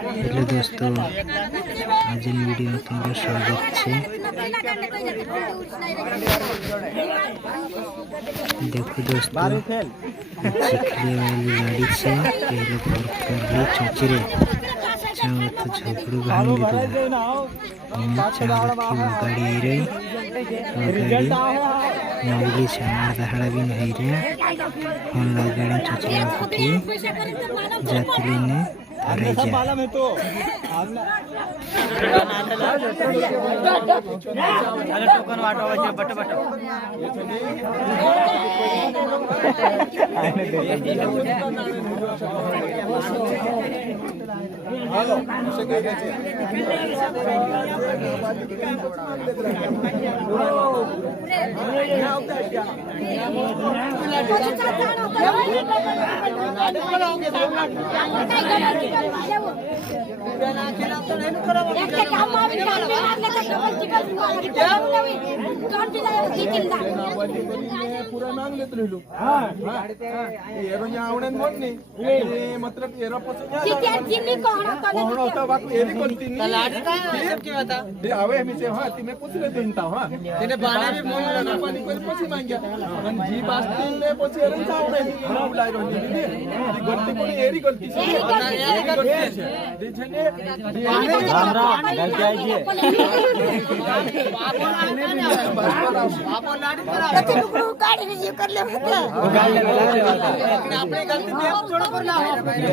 Hello दोस्तों, आज in video में तुम्हारा स्वागत है। देखो दोस्तों, चिखली वाली गाड़ी से ये लोग घर कर रहे चचरे चावल तो झोपड़ू भांग दे चावल की वो गाड़ी आई रही वो गाड़ी नवली चावल दहाड़ा भी नहीं रहे हम लोग गाड़ी चचरे उठी जातली ने धरे जा टोकन वाटो बट बट हेलो उसे कह दे पूरा मांग लेते लोग आवडन म्हणणे मतलब एरा होता बात एरी कोणती लाडी काय की होता आवे मी से हां ती मैं पूछ ले देता हां तेने बाणे भी मोन लगा पानी कोई पसी मांग्या पण जी बास्ती ने पसी एरी आवडे बुलाई रोनी ती गलती कोणी एरी गलती से एरी गलती છે દીછને गलती आई છે बापो लाडी करा गाड़ी रिसीव कर ले अपनी गलती पे छोड़ कर ना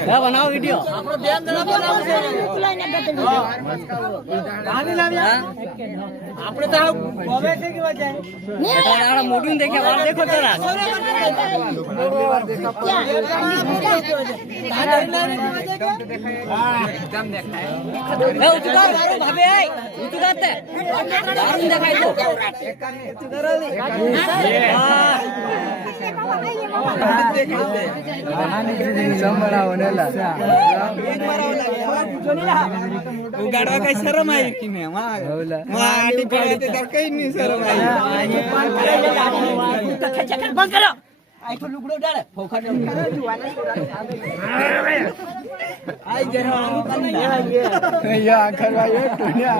क्या बनाओ वीडियो આપણો ધ્યાન દેવા બનાવ છે ખુલાઈને ગતે વીડિયો ગાડી લાવ્યા આપણે તો હવે છે કે વાજે ને આડા મોડું દેખે વાર देखो जरा વાર देखा एकदम देखाय ए उतुकार भाभी ए उतुकारते दारुण देखाय तो उतुकारली गाडवा काय शरम आहे की नाही आटी पळते तर काही नाही शरम आहे बंद करो आयको लुगडो डाळ फोखा आई जरा या खरवा ये टोन्या